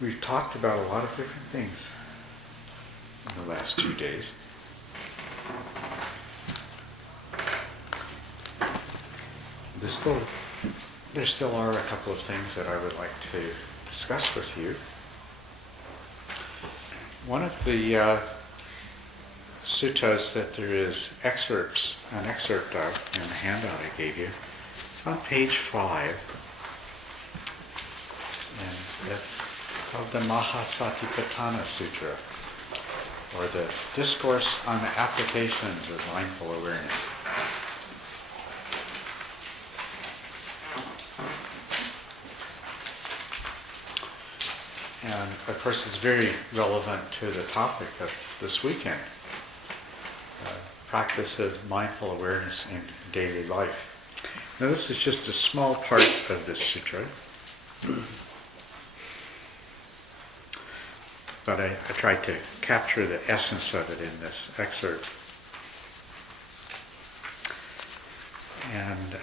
We've talked about a lot of different things in the last 2 days. There still are a couple of things that I would like to discuss with you. One of the suttas that there is an excerpt of in the handout I gave you, it's on page 5, and that's called the Mahasatipatthana Sutra, or the Discourse on the Applications of Mindful Awareness. And of course it's very relevant to the topic of this weekend, practice of mindful awareness in daily life. Now this is just a small part of this sutra, but I tried to capture the essence of it in this excerpt. And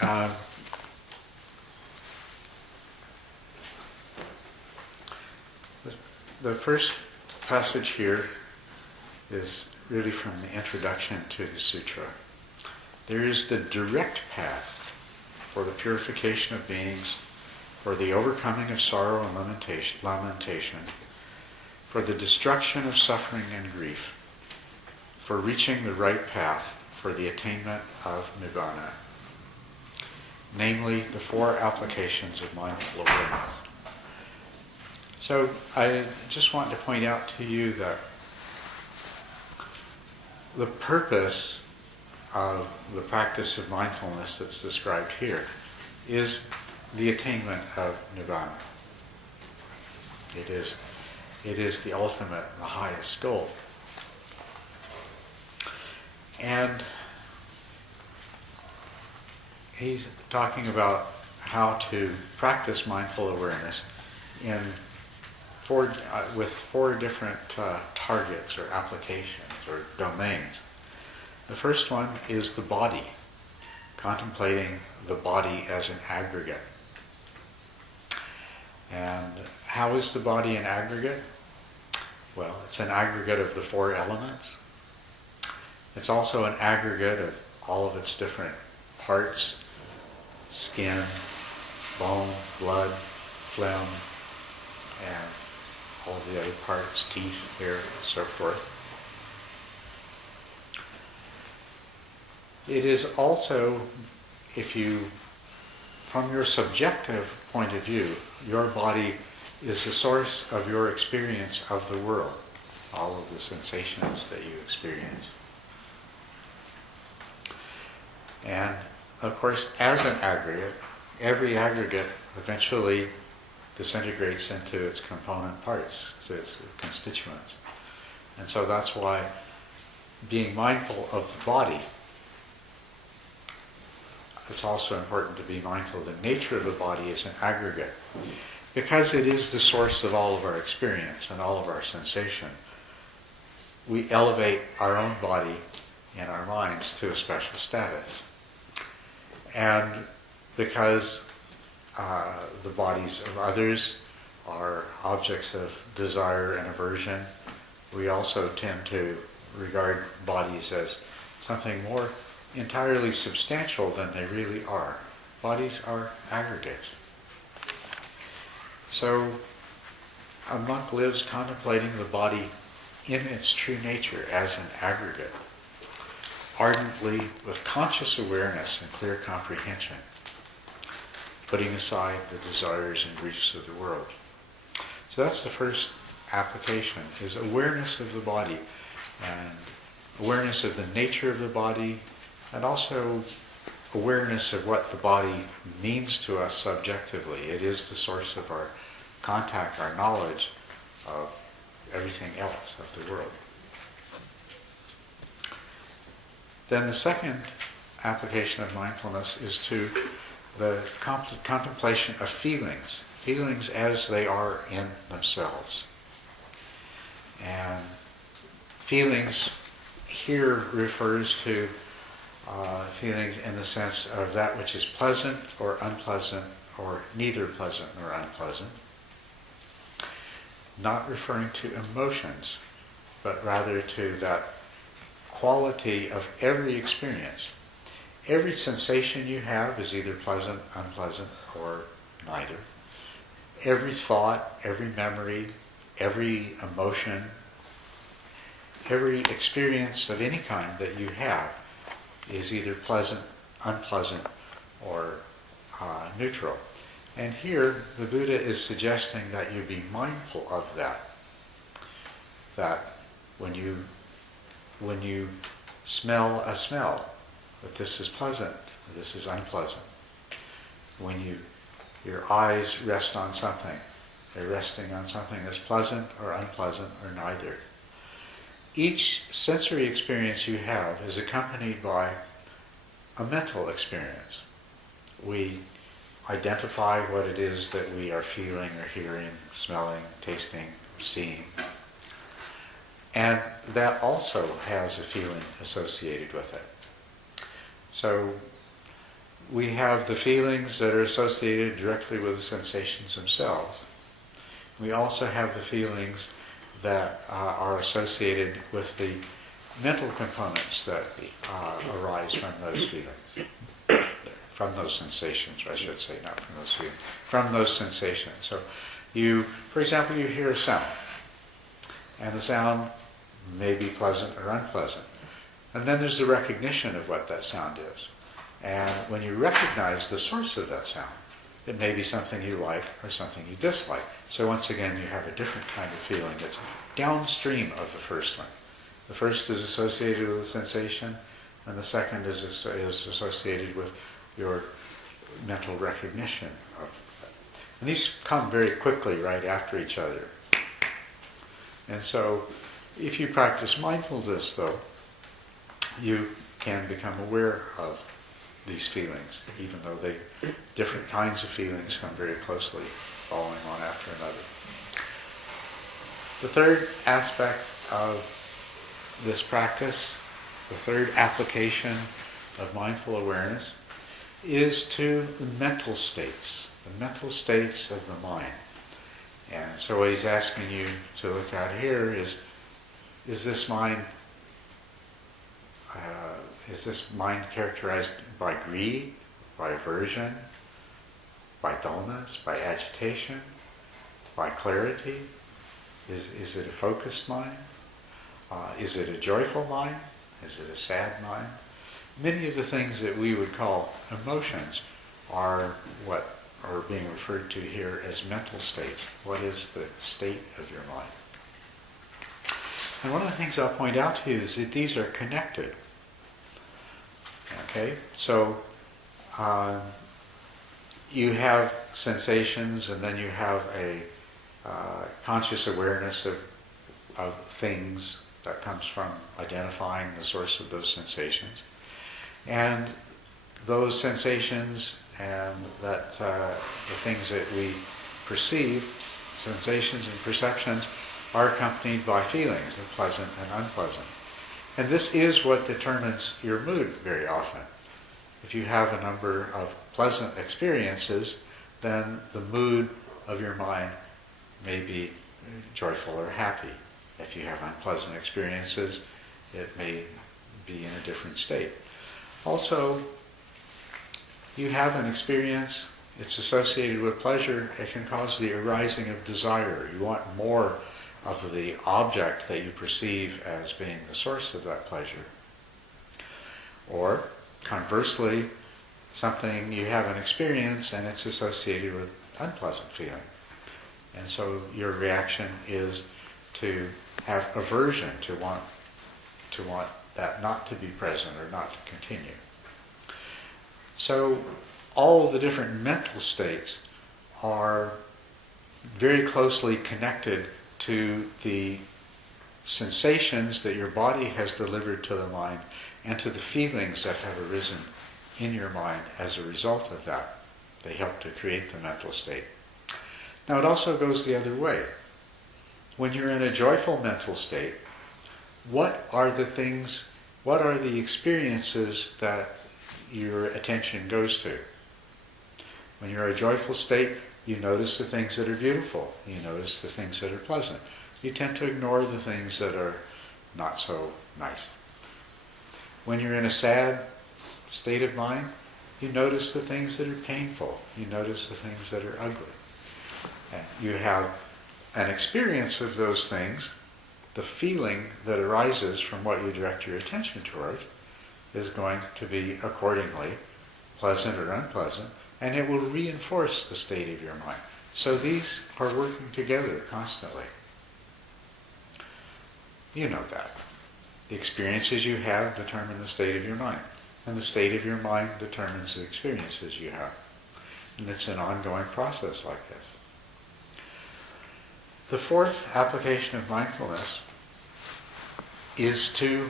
the first passage here is really from the introduction to the sutra. There is the direct path for the purification of beings, for the overcoming of sorrow and lamentation, for the destruction of suffering and grief, for reaching the right path for the attainment of nibbana, namely the 4 applications of mindful awareness. So I just want to point out to you that the purpose of the practice of mindfulness that's described here is the attainment of nibbana. It is the ultimate, the highest goal. And he's talking about how to practice mindful awareness with 4 different targets or applications or domains. The first one is the body, contemplating the body as an aggregate. And how is the body an aggregate? Well, it's an aggregate of the 4 elements. It's also an aggregate of all of its different parts: skin, bone, blood, phlegm, and all of the other parts, teeth, hair, and so forth. It is also, from your subjective point of view, your body is the source of your experience of the world, all of the sensations that you experience. And of course, as an aggregate, every aggregate eventually disintegrates into its component parts, to its constituents. And so that's why being mindful of the body, it's also important to be mindful of the nature of the body as an aggregate, because it is the source of all of our experience and all of our sensation. We elevate our own body in our minds to a special status. And because the bodies of others are objects of desire and aversion, we also tend to regard bodies as something more entirely substantial than they really are. Bodies are aggregates. So a monk lives contemplating the body in its true nature as an aggregate, ardently with conscious awareness and clear comprehension, putting aside the desires and griefs of the world. So that's the first application, is awareness of the body, and awareness of the nature of the body, and also awareness of what the body means to us subjectively. It is the source of our contact, our knowledge of everything else of the world. Then the second application of mindfulness is to the contemplation of feelings as they are in themselves. And feelings here refers to feelings in the sense of that which is pleasant or unpleasant, or neither pleasant nor unpleasant. not referring to emotions, but rather to that quality of every experience. Every sensation you have is either pleasant, unpleasant, or neither. Every thought, every memory, every emotion, every experience of any kind that you have is either pleasant, unpleasant, or neutral. And here, the Buddha is suggesting that you be mindful of that. That when you smell a smell, that this is pleasant, or this is unpleasant. When your eyes rest on something, they're resting on something that's pleasant or unpleasant or neither. Each sensory experience you have is accompanied by a mental experience. We identify what it is that we are feeling or hearing, smelling, tasting, seeing. And that also has a feeling associated with it. So we have the feelings that are associated directly with the sensations themselves. We also have the feelings that are associated with the mental components that arise from those feelings. From those sensations, I should say, not from those feelings. From those sensations. So for example, you hear a sound. And the sound may be pleasant or unpleasant. And then there's the recognition of what that sound is. And when you recognize the source of that sound, it may be something you like or something you dislike. So once again, you have a different kind of feeling that's downstream of the first one. The first is associated with a sensation, and the second is associated with your mental recognition of it. And these come very quickly right after each other. And so, if you practice mindfulness, though, you can become aware of these feelings, even though different kinds of feelings come very closely following one after another. The third aspect of this practice, the third application of mindful awareness, is to the mental states of the mind. And so what he's asking you to look at here is this mind characterized by greed, by aversion, by dullness, by agitation, by clarity? Is it a focused mind? Is it a joyful mind? Is it a sad mind? Many of the things that we would call emotions are what are being referred to here as mental states. What is the state of your mind? And one of the things I'll point out to you is that these are connected. Okay? So, you have sensations, and then you have a conscious awareness of things that comes from identifying the source of those sensations. And those sensations and that the things that we perceive, sensations and perceptions, are accompanied by feelings of pleasant and unpleasant. And this is what determines your mood very often. If you have a number of pleasant experiences, then the mood of your mind may be joyful or happy. If you have unpleasant experiences, it may be in a different state. Also, you have an experience, it's associated with pleasure, it can cause the arising of desire. You want more of the object that you perceive as being the source of that pleasure. Or, conversely, you have an experience and it's associated with unpleasant feeling. And so your reaction is to have aversion, to want that not to be present or not to continue. So all of the different mental states are very closely connected to the sensations that your body has delivered to the mind and to the feelings that have arisen in your mind as a result of that. They help to create the mental state. Now it also goes the other way. When you're in a joyful mental state, what are the experiences that your attention goes to? When you're in a joyful state, You notice the things that are beautiful. You notice the things that are pleasant. You tend to ignore the things that are not so nice. When you're in a sad state of mind, you notice the things that are painful. You notice the things that are ugly. And you have an experience of those things. The feeling that arises from what you direct your attention towards is going to be accordingly pleasant or unpleasant, and it will reinforce the state of your mind. So these are working together constantly. You know that. The experiences you have determine the state of your mind, and the state of your mind determines the experiences you have. And it's an ongoing process like this. The fourth application of mindfulness is to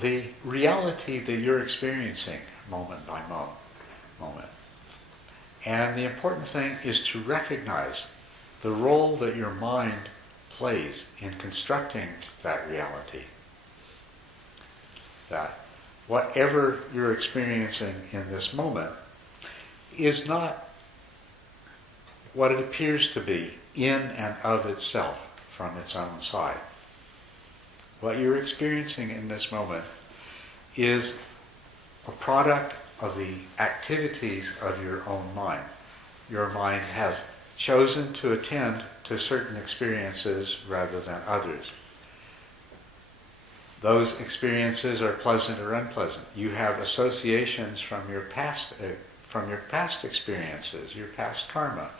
the reality that you're experiencing moment by moment. And the important thing is to recognize the role that your mind plays in constructing that reality. That whatever you're experiencing in this moment is not what it appears to be in and of itself from its own side. What you're experiencing in this moment is a product of the activities of your own mind. Your mind has chosen to attend to certain experiences rather than others. Those experiences are pleasant or unpleasant. You have associations from your past experiences, your past karma.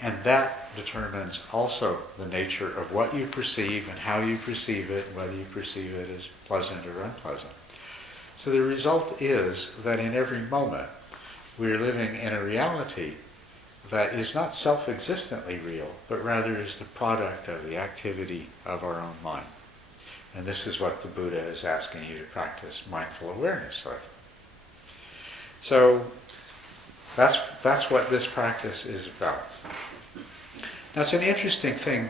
And that determines also the nature of what you perceive and how you perceive it, whether you perceive it as pleasant or unpleasant. So the result is that in every moment we are living in a reality that is not self-existently real, but rather is the product of the activity of our own mind. And this is what the Buddha is asking you to practice mindful awareness of. So that's what this practice is about. Now it's an interesting thing.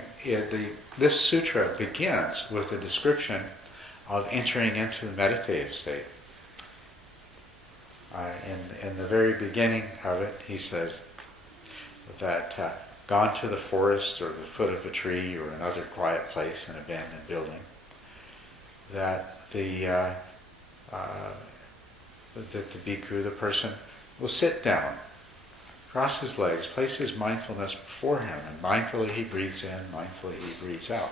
This sutra begins with a description of entering into the meditative state. In the very beginning of it, he says that gone to the forest or the foot of a tree or another quiet place, an abandoned building, that the bhikkhu, the person, will sit down, cross his legs, place his mindfulness before him, and mindfully he breathes in, mindfully he breathes out.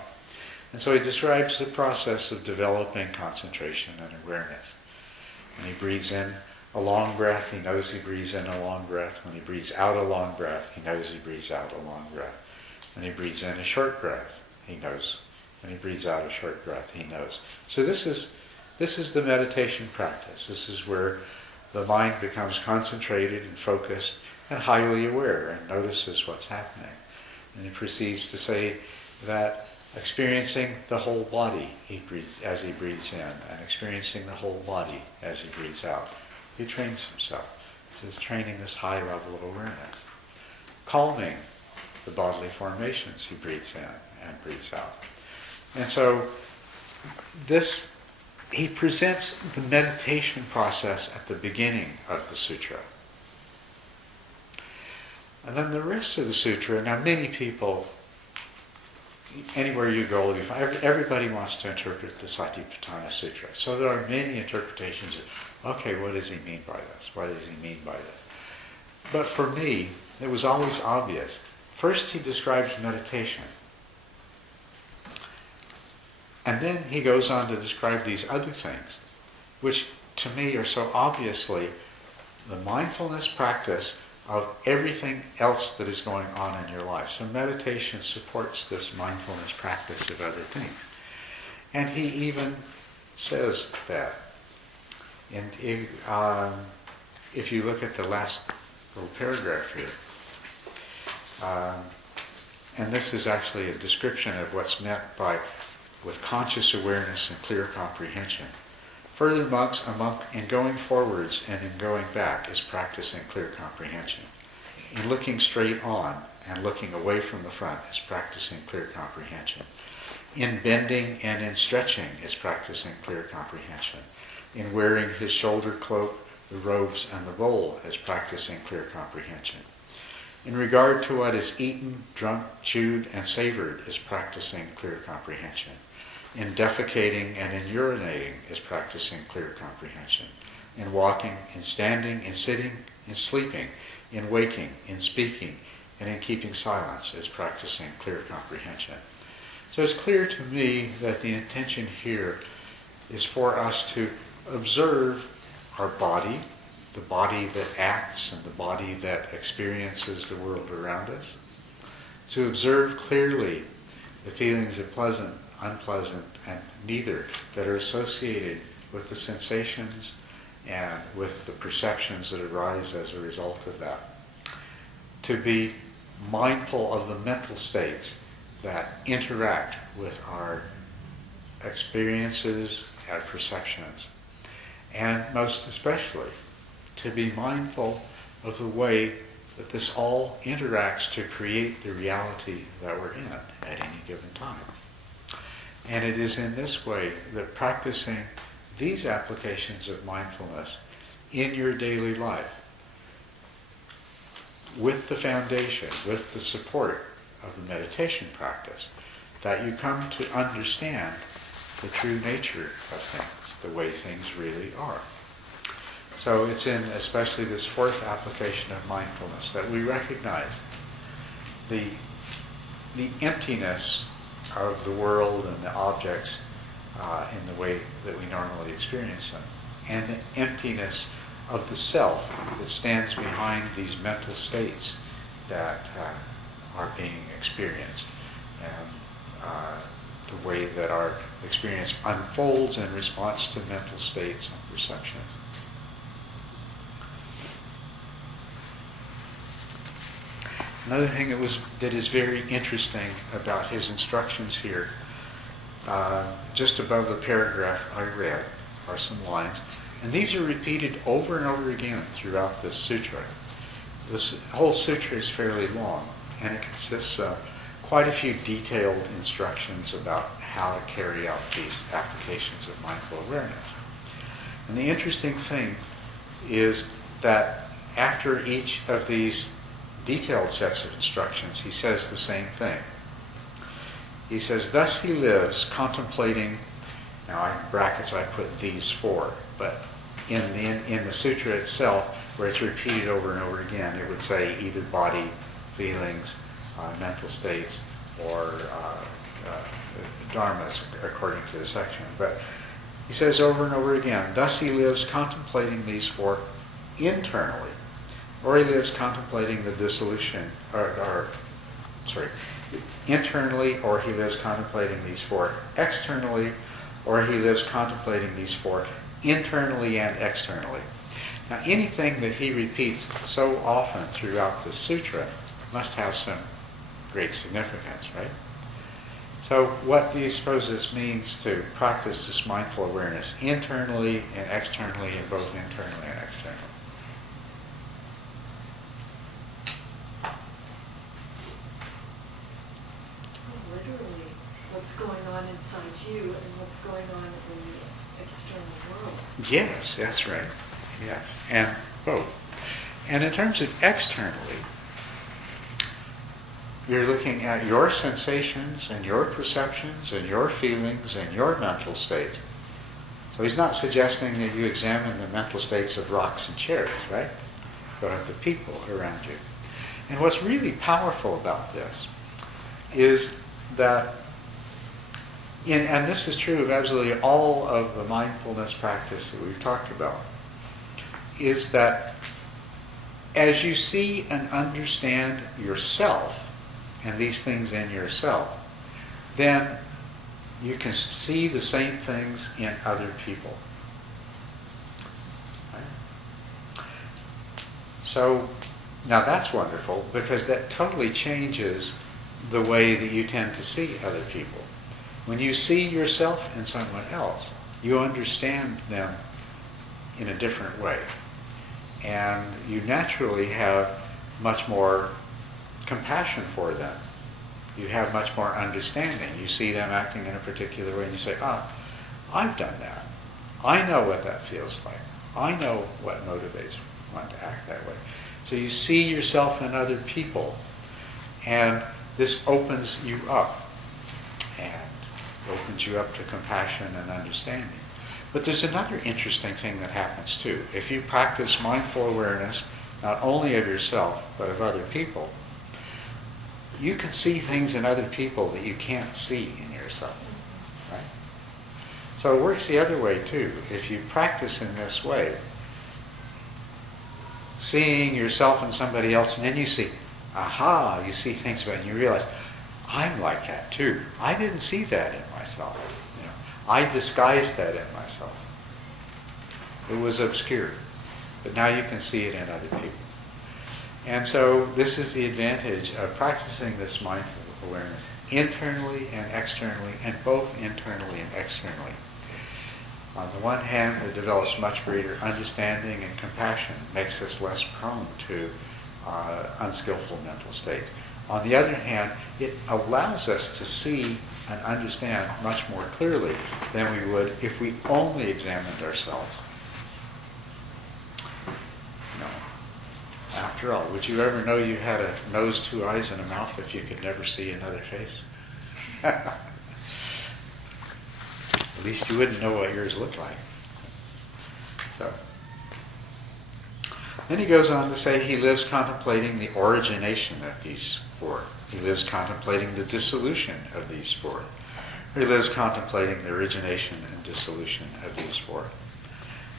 And so he describes the process of developing concentration and awareness. When he breathes in a long breath, he knows he breathes in a long breath. When he breathes out a long breath, he knows he breathes out a long breath. When he breathes in a short breath, he knows. When he breathes out a short breath, he knows. So this is the meditation practice. This is where the mind becomes concentrated and focused and highly aware and notices what's happening. And he proceeds to say that experiencing the whole body as he breathes in, and experiencing the whole body as he breathes out. He trains himself. So he's training this high level of awareness. Calming the bodily formations he breathes in and breathes out. And so he presents the meditation process at the beginning of the sutra. And then the rest of the sutra, now many people, anywhere you go, everybody wants to interpret the Satipatthana Sutra. So there are many interpretations of, okay, what does he mean by this? What does he mean by this? But for me, it was always obvious. First he describes meditation. And then he goes on to describe these other things, which to me are so obviously the mindfulness practice of everything else that is going on in your life. So meditation supports this mindfulness practice of other things. And he even says that. And if you look at the last little paragraph here, and this is actually a description of what's meant by with conscious awareness and clear comprehension. Further, monks, a monk in going forwards and in going back is practicing clear comprehension. In looking straight on and looking away from the front is practicing clear comprehension. In bending and in stretching is practicing clear comprehension. In wearing his shoulder cloak, the robes, and the bowl is practicing clear comprehension. In regard to what is eaten, drunk, chewed, and savored is practicing clear comprehension. In defecating and in urinating is practicing clear comprehension. In walking, in standing, in sitting, in sleeping, in waking, in speaking, and in keeping silence is practicing clear comprehension. So it's clear to me that the intention here is for us to observe our body, the body that acts and the body that experiences the world around us, to observe clearly the feelings of pleasant, unpleasant, and neither that are associated with the sensations and with the perceptions that arise as a result of that. To be mindful of the mental states that interact with our experiences and perceptions. And most especially, to be mindful of the way that this all interacts to create the reality that we're in at any given time. And it is in this way that practicing these applications of mindfulness in your daily life, with the foundation, with the support of the meditation practice, that you come to understand the true nature of things, the way things really are. So it's in especially this fourth application of mindfulness that we recognize the emptiness of the world and the objects in the way that we normally experience them, and the emptiness of the self that stands behind these mental states that are being experienced, and the way that our experience unfolds in response to mental states and perceptions. Another thing that is very interesting about his instructions here, just above the paragraph I read, are some lines, and these are repeated over and over again throughout this sutra. This whole sutra is fairly long, and it consists of quite a few detailed instructions about how to carry out these applications of mindful awareness. And the interesting thing is that after each of these detailed sets of instructions, he says the same thing. He says, thus he lives contemplating, now in brackets I put these four, but in the sutra itself, where it's repeated over and over again, it would say either body, feelings, mental states, or dharmas, according to the section. But he says over and over again, thus he lives contemplating these four internally, or he lives contemplating the dissolution, internally, or he lives contemplating these four externally, or he lives contemplating these four internally and externally. Now, anything that he repeats so often throughout the sutra must have some great significance, right? So what do you suppose this means to practice this mindful awareness internally and externally, and both internally and externally? Literally, what's going on inside you and what's going on in the external world. Yes, that's right. Yes, and both. And in terms of externally, you're looking at your sensations and your perceptions and your feelings and your mental state. So he's not suggesting that you examine the mental states of rocks and chairs, right? But of the people around you. And what's really powerful about this is that, and this is true of absolutely all of the mindfulness practice that we've talked about, is that as you see and understand yourself and these things in yourself, then you can see the same things in other people. Right? So, now that's wonderful, because that totally changes the way that you tend to see other people. When you see yourself in someone else, you understand them in a different way. And you naturally have much more compassion for them. You have much more understanding. You see them acting in a particular way and you say, I've done that. I know what that feels like. I know what motivates one to act that way. So you see yourself in other people, and this opens you up, and opens you up to compassion and understanding. But there's another interesting thing that happens too. If you practice mindful awareness, not only of yourself, but of other people, you can see things in other people that you can't see in yourself. Right? So it works the other way too. If you practice in this way, seeing yourself in somebody else, and then you see, aha, you see things about it, and you realize, I'm like that too. I didn't see that in myself. You know, I disguised that in myself. It was obscure. But now you can see it in other people. And so this is the advantage of practicing this mindful awareness internally and externally, and both internally and externally. On the one hand, it develops much greater understanding and compassion, makes us less prone to unskillful mental states. On the other hand, it allows us to see and understand much more clearly than we would if we only examined ourselves. After all, would you ever know you had a nose, 2 eyes, and a mouth if you could never see another face? At least you wouldn't know what yours looked like. So, then he goes on to say he lives contemplating the origination of these 4. He lives contemplating the dissolution of these 4. He lives contemplating the origination and dissolution of these 4.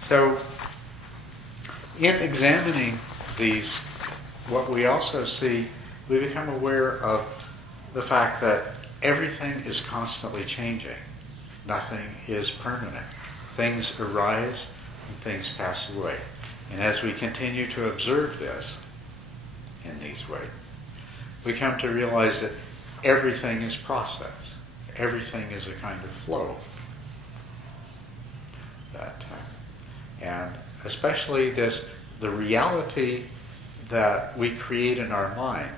So, in examining these, what we also see, we become aware of the fact that everything is constantly changing. Nothing is permanent. Things arise and things pass away. And as we continue to observe this in these ways, we come to realize that everything is process. Everything is a kind of flow. And especially the reality that we create in our mind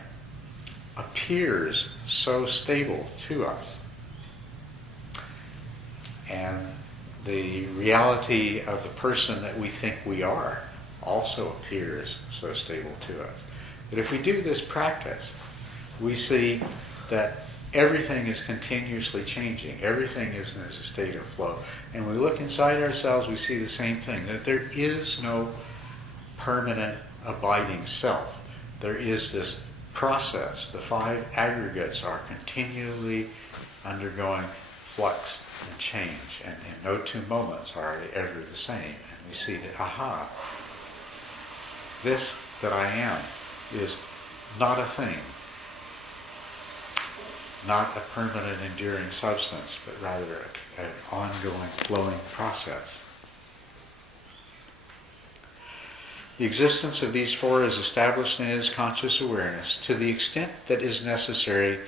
appears so stable to us. And the reality of the person that we think we are also appears so stable to us. But if we do this practice, we see that everything is continuously changing. Everything is in a state of flow. And when we look inside ourselves, we see the same thing, that there is no permanent abiding self. There is this process. The 5 aggregates are continually undergoing flux and change, and no 2 moments are ever the same. And we see that, aha, this that I am is not a thing, not a permanent enduring substance, but rather an ongoing flowing process. The existence of these 4 is established in his conscious awareness to the extent that is necessary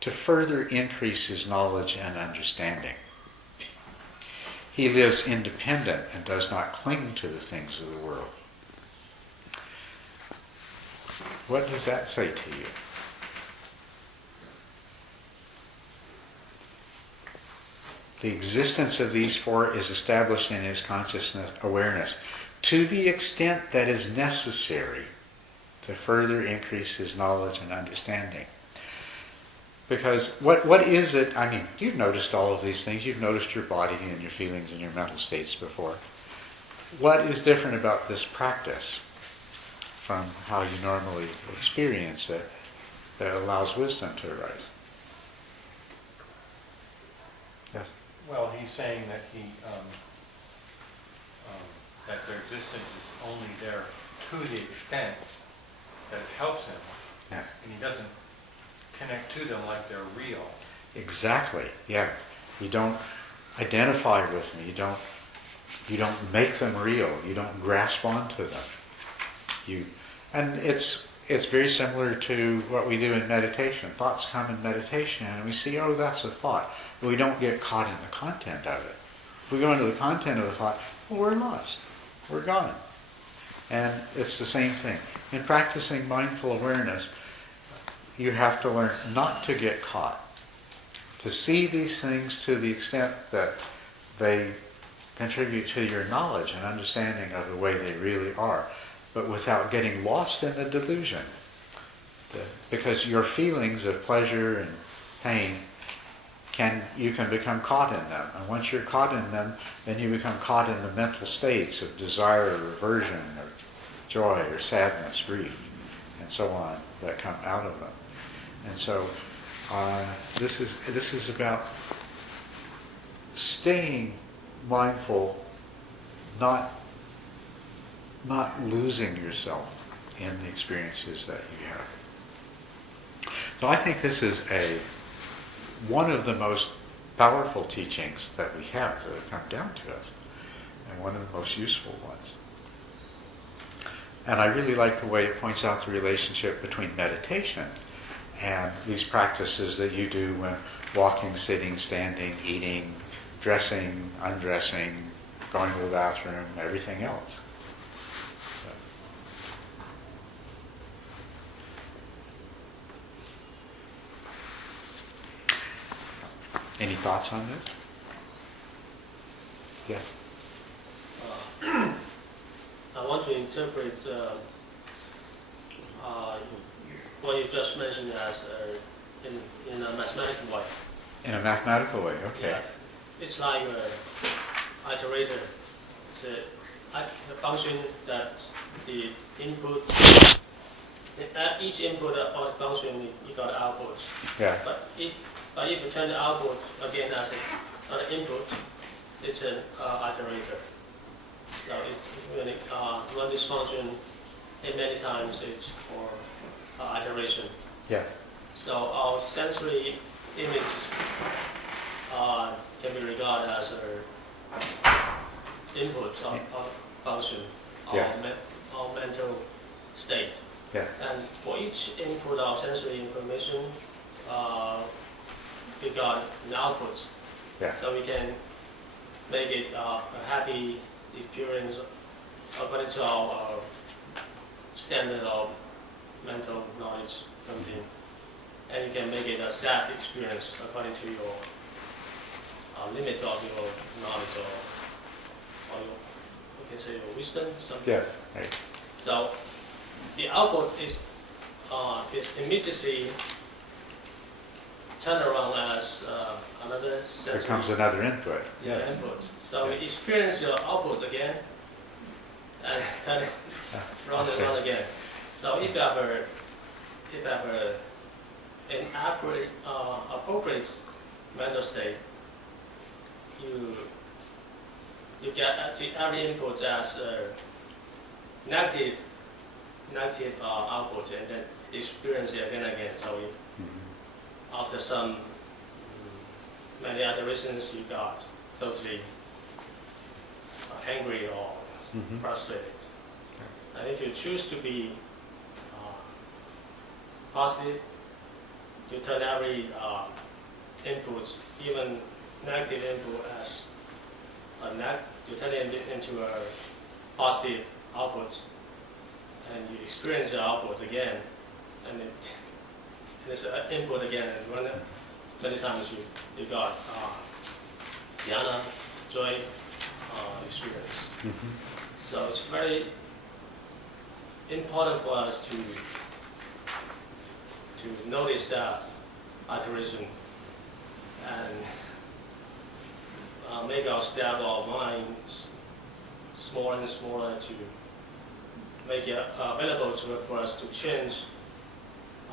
to further increase his knowledge and understanding. He lives independent and does not cling to the things of the world. What does that say to you? The existence of these 4 is established in his consciousness awareness to the extent that is necessary to further increase his knowledge and understanding. Because what is it, I mean, you've noticed all of these things, you've noticed your body and your feelings and your mental states before. What is different about this practice from how you normally experience it that allows wisdom to arise? Yes? Well, he's saying that that their existence is only there to the extent that it helps him, Yeah. and he doesn't connect to them like they're real. Exactly. Yeah. You don't identify with them. You don't make them real. You don't grasp onto them. And it's very similar to what we do in meditation. Thoughts come in meditation, and we see, oh, that's a thought. But we don't get caught in the content of it. If we go into the content of the thought, well, we're lost. We're gone. And it's the same thing. In practicing mindful awareness, you have to learn not to get caught. To see these things to the extent that they contribute to your knowledge and understanding of the way they really are. but without getting lost in the delusion. Because your feelings of pleasure and pain, you can become caught in them. And once you're caught in them, then you become caught in the mental states of desire or aversion or joy or sadness, grief, and so on that come out of them. And so this is about staying mindful, not losing yourself in the experiences that you have. So I think this is one of the most powerful teachings that we have that have come down to us, and one of the most useful ones. And I really like the way it points out the relationship between meditation and these practices that you do when walking, sitting, standing, eating, dressing, undressing, going to the bathroom, everything else. Any thoughts on this? Yes. I want to interpret what you just mentioned as in a mathematical way. In a mathematical way, okay. Yeah. It's like an iterator. It's a function that the input, at each input of the function, you got output. Yeah. But if you turn the output again as an input, it's an iterator. So when it run this function many times, it's for iteration. Yes. So our sensory image can be regarded as an input of function, Yes. our mental state. Yeah. And for each input of sensory information, we got an output. Yeah. So we can make it a happy experience according to our standard of mental knowledge, something. And you can make it a sad experience according to your limits of your knowledge or your, you can say your wisdom, something. Yes. Right. So the output is immediately turned around as another sensory. Becomes another input. Yeah, input. So we experience your output again, and then run and run again. So if you have an appropriate mental state, you get actually every input as a negative output, and then experience it again and again. So if after some many iterations, you got totally angry or frustrated. And if you choose to be positive, you turn every input, even negative input, as you turn it into a positive output, and you experience the output again, and it's an input again, and when many times you got dhyana, joy experience. So it's very important for us to notice that iteration and make our step of mind smaller and smaller to make it available for us to change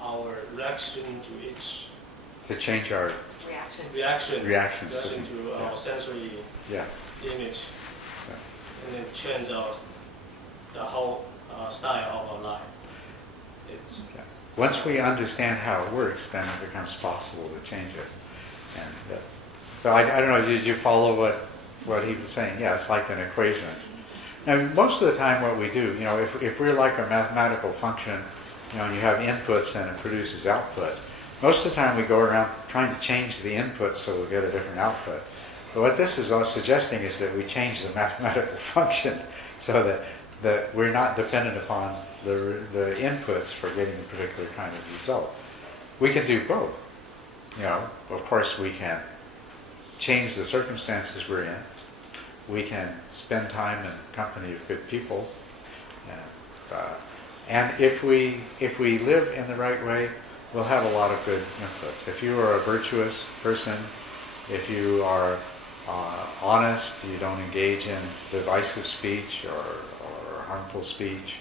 our reaction to each. To change our reactions to our sensory image, and then change the whole style of our life. Once we understand how it works, then it becomes possible to change it. And so I don't know, did you follow what he was saying? Yeah, it's like an equation. Now, most of the time what we do, if we're like a mathematical function, and you have inputs and it produces outputs, most of the time we go around trying to change the inputs so we'll get a different output. But what this is suggesting is that we change the mathematical function so that we're not dependent upon the inputs for getting a particular kind of result. We can do both. Of course we can change the circumstances we're in. We can spend time in company of good people. And if we live in the right way, we'll have a lot of good inputs. If you are a virtuous person, if you are honest, you don't engage in divisive speech or harmful speech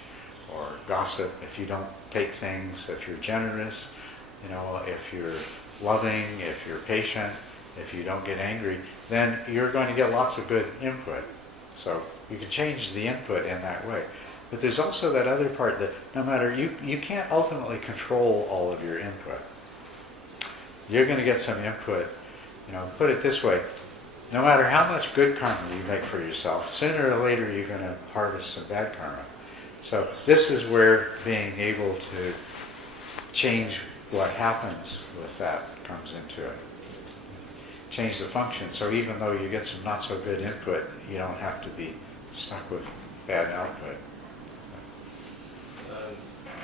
or gossip, if you don't take things, if you're generous, if you're loving, if you're patient, if you don't get angry, then you're going to get lots of good input. So you can change the input in that way. But there's also that other part that no matter, you can't ultimately control all of your input. You're going to get some input, put it this way, no matter how much good karma you make for yourself, sooner or later you're going to harvest some bad karma. So this is where being able to change what happens with that comes into it. Change the function. So even though you get some not so good input, you don't have to be stuck with bad output.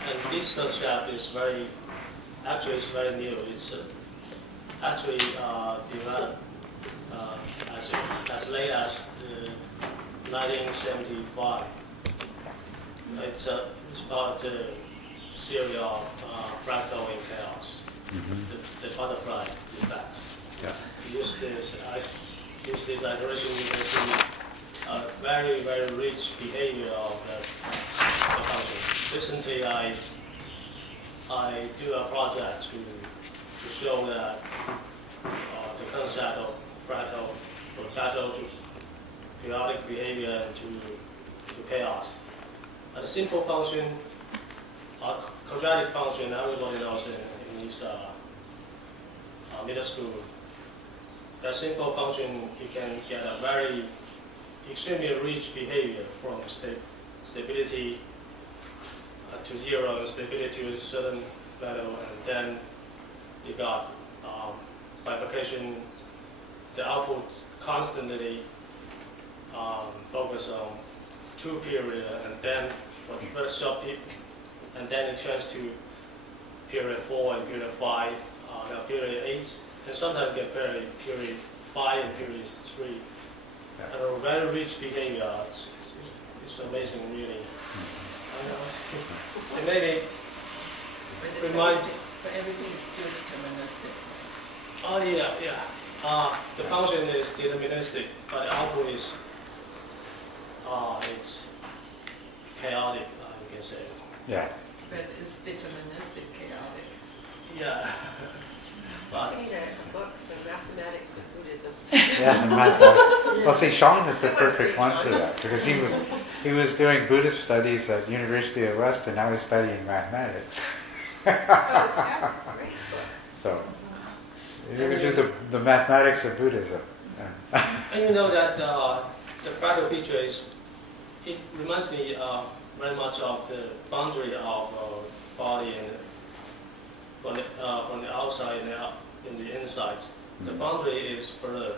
And this concept is very new. It's actually developed as late as 1975. It's about the theory of fractal in chaos, the butterfly effect. Yeah. Use this iteration, you can see a very, very rich behavior of the function. Recently, I do a project to show that the concept of fractal to periodic behavior to chaos. A simple function, a quadratic function, everybody knows in this middle school. That simple function, you can get a very extremely rich behavior from stability to zero, stability to a certain level, and then you got bifurcation. The output constantly focus on 2 period, and then for the first short period, and then it turns to period 4 and period 5, now period 8, and sometimes get period 5 and period 3. Yeah. And a very rich behavior. It's amazing, really. I know. And maybe remind. But everything is still deterministic. Oh yeah. The function is deterministic, but the output is it's chaotic. You can say. Yeah. But it's deterministic, chaotic. Yeah. But Reading a book, The Mathematics of Buddhism. Yeah, the mathematics. Well, see, Sean is the perfect one for that because he was doing Buddhist studies at the University of West, and now he's studying mathematics. Yeah, great book. So you can do the mathematics of Buddhism. and you know that the fractal picture it reminds me very much of the boundary of body and from the outside and in the inside. The boundary is blurred.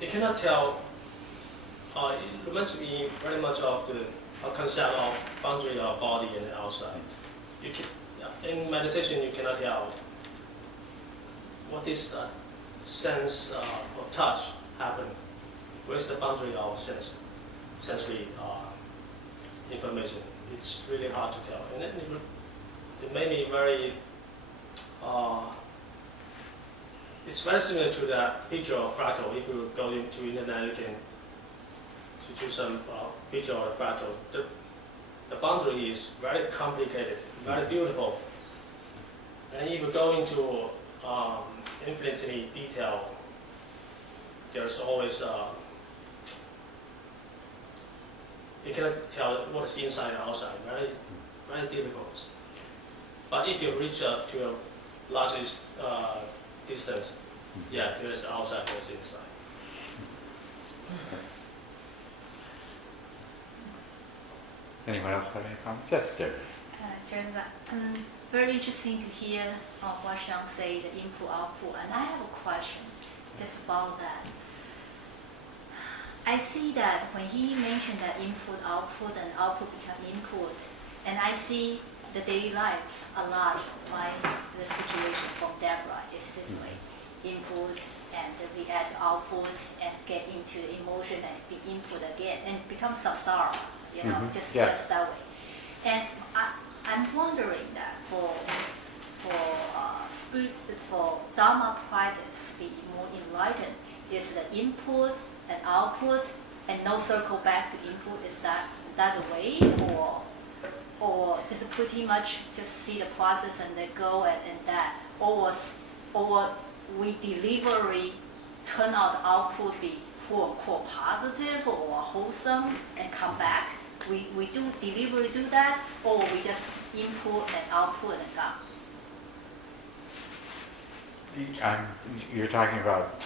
You cannot tell. It reminds me very much of the concept of boundary of body and the outside. In meditation, you cannot tell what is the sense of touch happen. Where's the boundary of sensory information? It's really hard to tell, and it made me very. It's very similar to that picture of fractal. If you go into internet, you can do some picture of fractal. The boundary is very complicated, very beautiful, and if you go into infinitely detail, there's always you cannot tell what is inside and outside. Very, very difficult. But if you reach up to a large distance, yeah, there's outside, there's inside. Anyone else have any comments? Yes, Gary. Very interesting to hear what Sean said, the input-output. And I have a question just about that. I see that when he mentioned that input-output and output become input, and I see the daily life a lot, why the situation from Deborah is this way. Input and we add output and get into the emotion and be input again and become samsara, just that way. And I'm wondering that for Dharma practice be more enlightened, is the input and output and no circle back to input, is that the way, or just pretty much just see the process and then go and that, or we deliberately turn out the output be quote unquote positive or wholesome and come back? We do deliberately do that, or we just input and output and go? You're talking about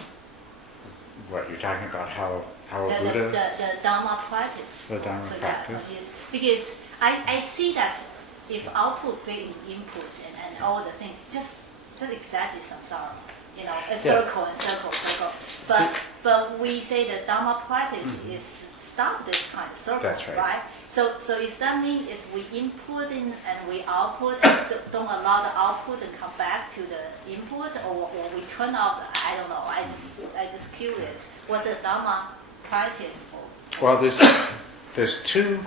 what? You're talking about how a the Buddha... The Dharma practice. The Dharma practice. Because I see that if output creating input and all the things, just exactly samsara, a circle and circle. But we say the Dharma practice is stop this kind of circle, that's right? So does that mean is we input in and we output and don't allow the output and come back to the input, or we turn off? I don't know. I just curious. What's the Dharma practice for? Well, there's two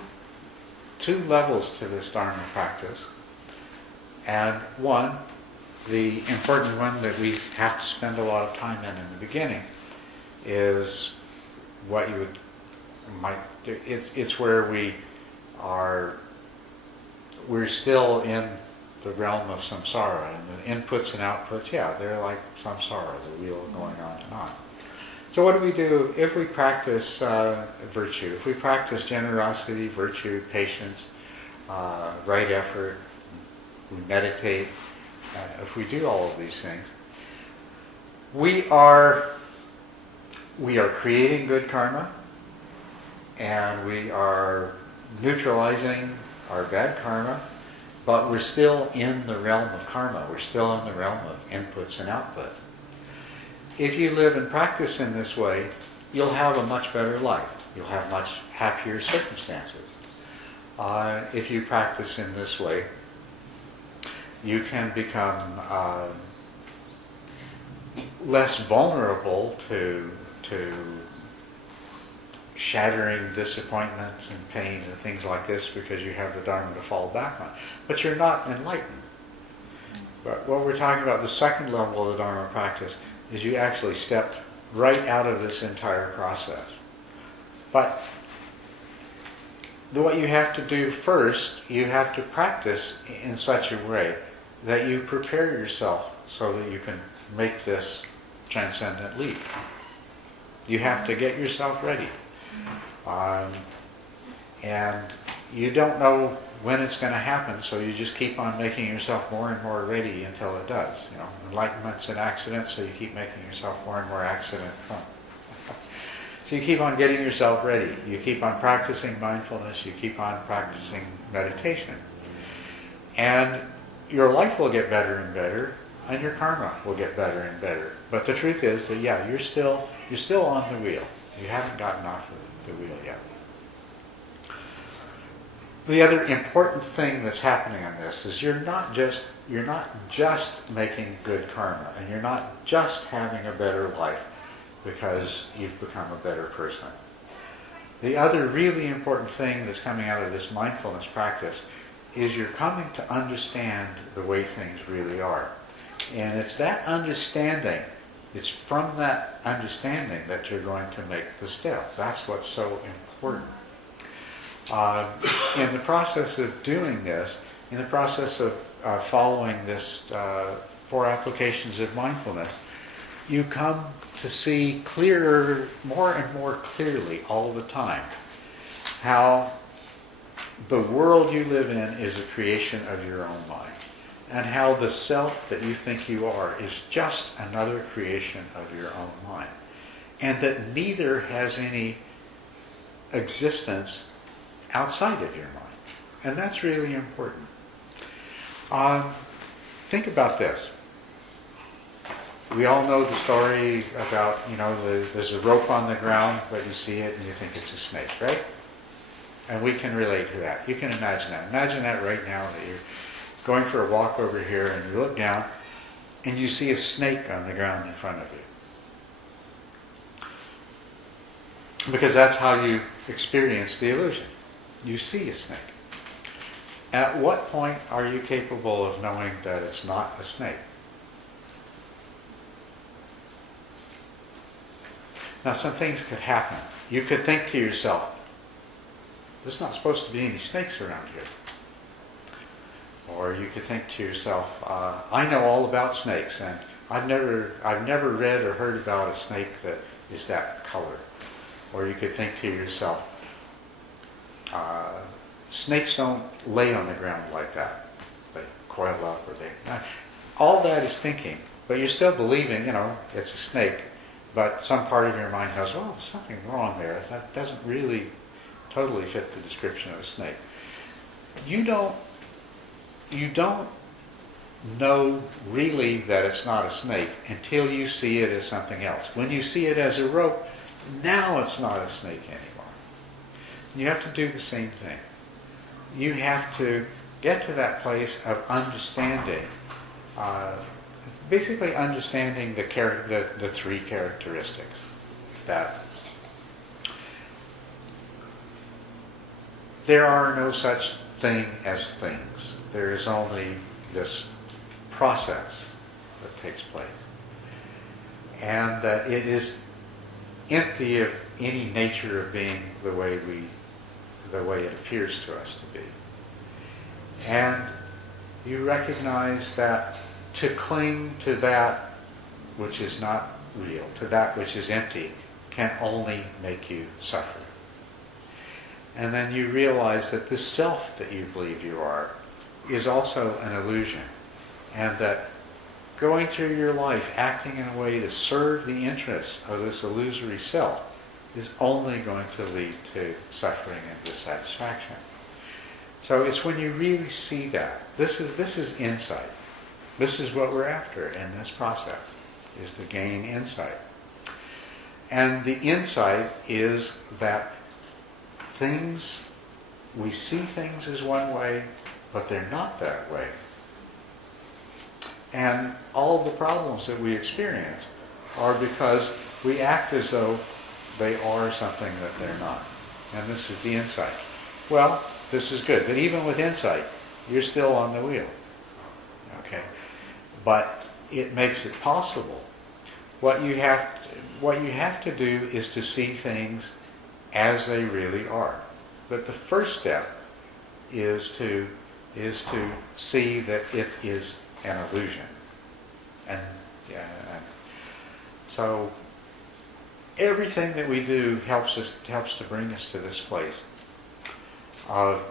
levels to this Dharma practice, and one, the important one that we have to spend a lot of time in the beginning, is what you might. It's where we're still in the realm of samsara, and the inputs and outputs, they're like samsara, the wheel going on and on. So what do we do if we practice virtue? If we practice generosity, virtue, patience, right effort, we meditate, if we do all of these things, we are creating good karma, and we are neutralizing our bad karma, but we're still in the realm of karma. We're still in the realm of inputs and output. If you live and practice in this way, you'll have a much better life. You'll have much happier circumstances. If you practice in this way, you can become less vulnerable to shattering disappointments and pain and things like this, because you have the Dharma to fall back on. But you're not enlightened. But what we're talking about, the second level of the Dharma practice, is you actually step right out of this entire process. But what you have to do first, you have to practice in such a way that you prepare yourself so that you can make this transcendent leap. You have to get yourself ready. And you don't know when it's going to happen, so you just keep on making yourself more and more ready until it does. Enlightenment's an accident, so you keep making yourself more and more accident-prone. So you keep on getting yourself ready. You keep on practicing mindfulness. You keep on practicing meditation. And your life will get better and better, and your karma will get better and better. But the truth is that, you're still on the wheel. You haven't gotten off of the wheel yet. The other important thing that's happening on this is you're not just making good karma, and you're not just having a better life because you've become a better person. The other really important thing that's coming out of this mindfulness practice is you're coming to understand the way things really are. And it's that understanding, it's from that understanding that you're going to make the step. That's what's so important. In the process of doing this, in the process of following this 4 applications of mindfulness, you come to see clearer, more and more clearly all the time, how the world you live in is a creation of your own mind, and how the self that you think you are is just another creation of your own mind, and that neither has any existence outside of your mind. And that's really important. Think about this. We all know the story about, there's a rope on the ground, but you see it and you think it's a snake, right? And we can relate to that. You can imagine that. Imagine that right now, that you're going for a walk over here and you look down and you see a snake on the ground in front of you. Because that's how you experience the illusion. You see a snake. At what point are you capable of knowing that it's not a snake? Now, some things could happen. You could think to yourself, there's not supposed to be any snakes around here. Or you could think to yourself, I know all about snakes, and I've never read or heard about a snake that is that color. Or you could think to yourself, snakes don't lay on the ground like that. They coil up, or they... All that is thinking, but you're still believing, it's a snake. But some part of your mind goes, well, there's something wrong there. That doesn't really totally fit the description of a snake. You don't know really that it's not a snake until you see it as something else. When you see it as a rope, now it's not a snake anymore. You have to do the same thing. You have to get to that place of understanding, basically understanding the three characteristics. That there are no such thing as things. There is only this process that takes place. And that it is empty of any nature of being the way it appears to us to be. And you recognize that to cling to that which is not real, to that which is empty, can only make you suffer. And then you realize that this self that you believe you are is also an illusion, and that going through your life acting in a way to serve the interests of this illusory self is only going to lead to suffering and dissatisfaction. So it's when you really see that. This is insight. This is what we're after in this process, is to gain insight. And the insight is that we see things as one way, but they're not that way. And all the problems that we experience are because we act as though they are something that they're not. And this is the insight. Well, this is good, but even with insight, you're still on the wheel. Okay? But it makes it possible. What you have to do is to see things as they really are. But the first step is to see that it is an illusion. And so everything that we do helps to bring us to this place of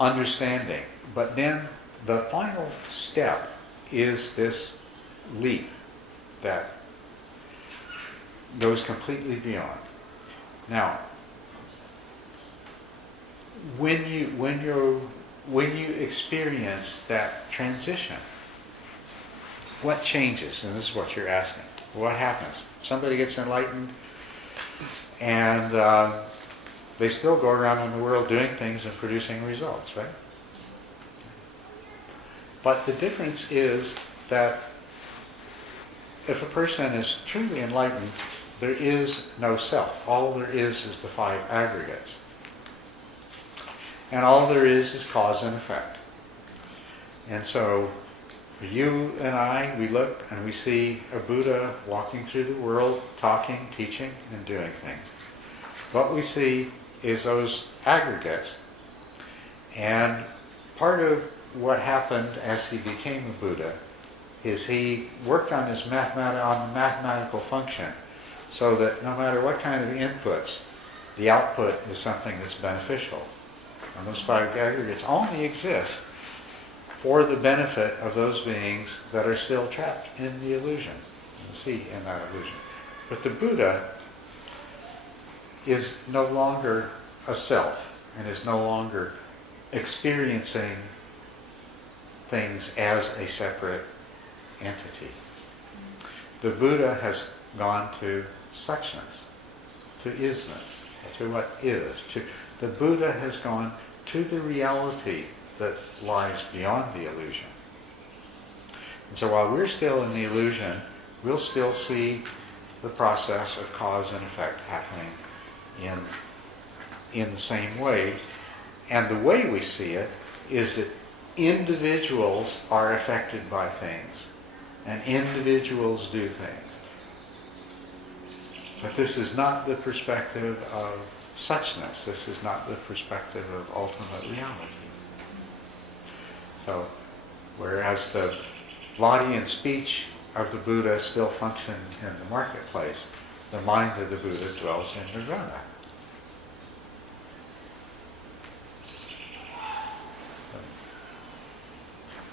understanding. But then the final step is this leap that goes completely beyond. Now, when you experience that transition, what changes? And this is what you're asking. What happens? Somebody gets enlightened, and they still go around in the world doing things and producing results, right? But the difference is that if a person is truly enlightened, there is no self. All there is the five aggregates. And all there is cause and effect. And so, for you and I, we look and we see a Buddha walking through the world, talking, teaching, and doing things. What we see is those aggregates. And part of what happened as he became a Buddha is he worked on his mathematical function so that no matter what kind of inputs, the output is something that's beneficial. And those five aggregates only exist for the benefit of those beings that are still trapped in the illusion, in that illusion. But the Buddha is no longer a self and is no longer experiencing things as a separate entity. The Buddha has gone to suchness, to isness, to what is. The Buddha has gone to the reality that lies beyond the illusion. And so while we're still in the illusion, we'll still see the process of cause and effect happening in the same way. And the way we see it is that individuals are affected by things, and individuals do things. But this is not the perspective of suchness. This is not the perspective of ultimate reality. So, whereas the body and speech of the Buddha still function in the marketplace, the mind of the Buddha dwells in nirvana.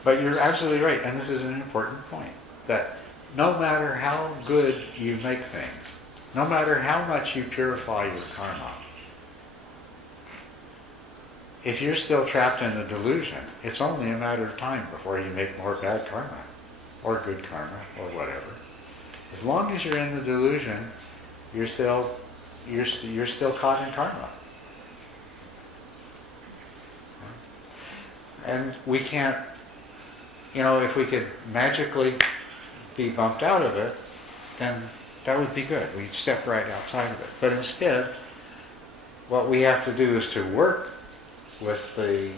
But you're absolutely right, and this is an important point, that no matter how good you make things, no matter how much you purify your karma, if you're still trapped in a delusion, it's only a matter of time before you make more bad karma, or good karma, or whatever. As long as you're in the delusion, you're still caught in karma. And we can't, if we could magically be bumped out of it, then that would be good. We'd step right outside of it. But instead, what we have to do is to work with the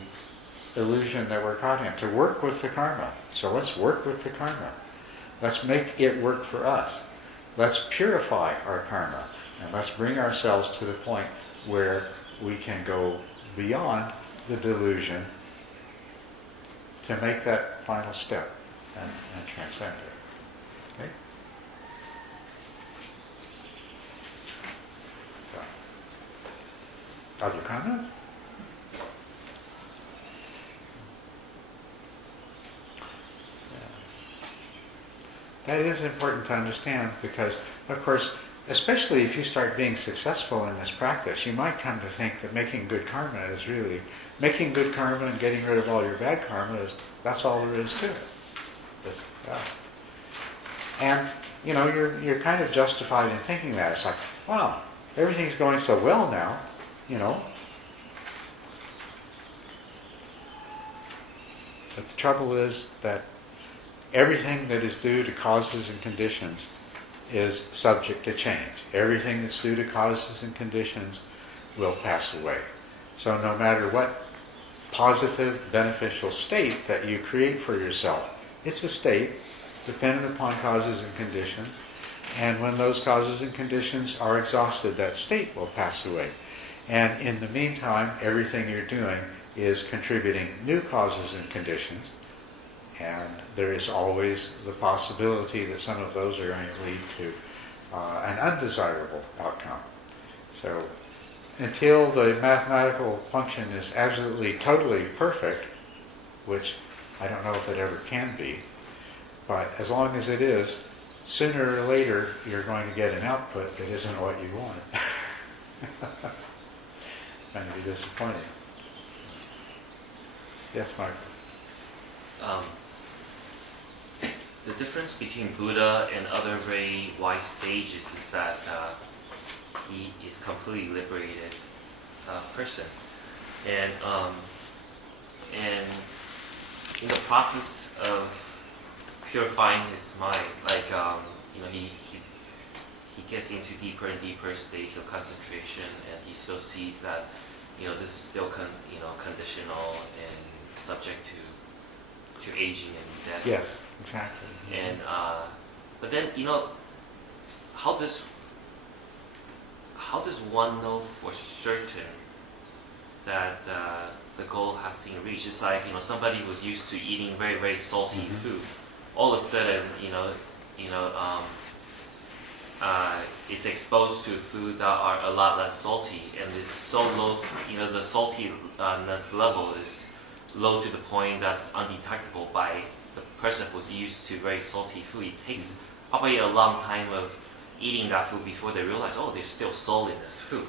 illusion that we're caught in, to work with the karma. So let's work with the karma. Let's make it work for us. Let's purify our karma, and let's bring ourselves to the point where we can go beyond the delusion to make that final step and transcend it. Okay? So, other comments? That is important to understand because, of course, especially if you start being successful in this practice, you might come to think that making good karma is really, making good karma and getting rid of all your bad karma that's all there is to it. But, and, you're kind of justified in thinking that. It's like, wow, everything's going so well now, But the trouble is that everything that is due to causes and conditions is subject to change. Everything that's due to causes and conditions will pass away. So no matter what positive, beneficial state that you create for yourself, it's a state dependent upon causes and conditions. And when those causes and conditions are exhausted, that state will pass away. And in the meantime, everything you're doing is contributing new causes and conditions. And there is always the possibility that some of those are going to lead to an undesirable outcome. So until the mathematical function is absolutely, totally perfect, which I don't know if it ever can be, but as long as it is, sooner or later you're going to get an output that isn't what you want. Going to be disappointing. Yes, Mark. The difference between Buddha and other very wise sages is that he is completely liberated person, and in the process of purifying his mind, he gets into deeper and deeper states of concentration, and he still sees that this is still conditional and subject to aging and death. Yes, exactly. And but then how does one know for certain that the goal has been reached? It's like somebody who's used to eating very, very salty food, all of a sudden is exposed to food that are a lot less salty, and is so low, the saltiness level is low to the point that's undetectable by the person who's used to very salty food. It takes probably a long time of eating that food before they realize, there's still salt in this food.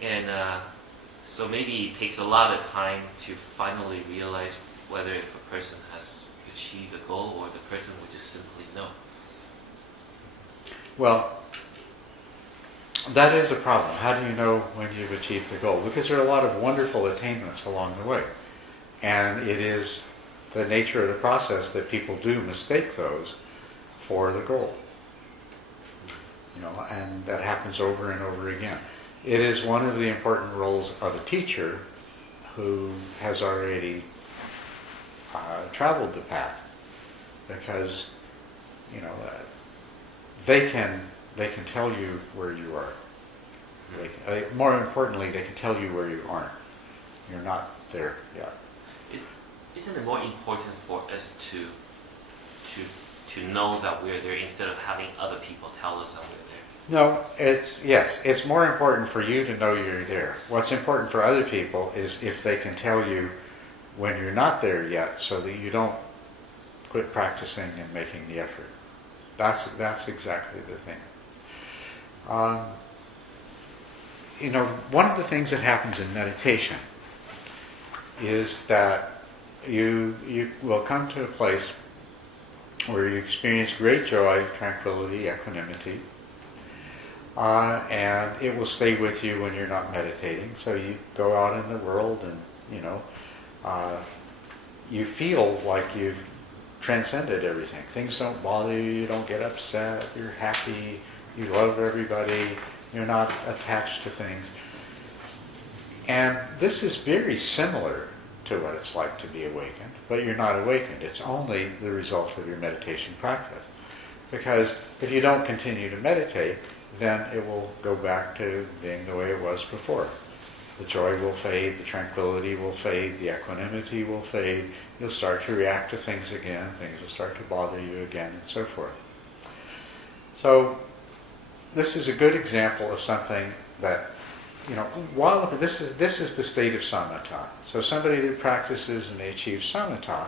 And so maybe it takes a lot of time to finally realize whether if a person has achieved the goal or the person would just simply know. Well, that is a problem. How do you know when you've achieved the goal? Because there are a lot of wonderful attainments along the way. And it is the nature of the process that people do mistake those for the goal. and that happens over and over again. It is one of the important roles of a teacher who has already traveled the path, because they can tell you where you are. More importantly, they can tell you where you aren't. You're not there yet. Isn't it more important for us to know that we're there instead of having other people tell us that we're there? No, it's more important for you to know you're there. What's important for other people is if they can tell you when you're not there yet, so that you don't quit practicing and making the effort. That's exactly the thing. One of the things that happens in meditation is that you will come to a place where you experience great joy, tranquility, equanimity, and it will stay with you when you're not meditating. So you go out in the world and, you feel like you've transcended everything. Things don't bother you, you don't get upset, you're happy, you love everybody, you're not attached to things. And this is very similar to what it's like to be awakened, but you're not awakened. It's only the result of your meditation practice. Because if you don't continue to meditate, then it will go back to being the way it was before. The joy will fade, the tranquility will fade, the equanimity will fade. You'll start to react to things again, things will start to bother you again, and so forth. So, this is a good example of something that, while this is the state of samatha. So somebody that practices and they achieve samatha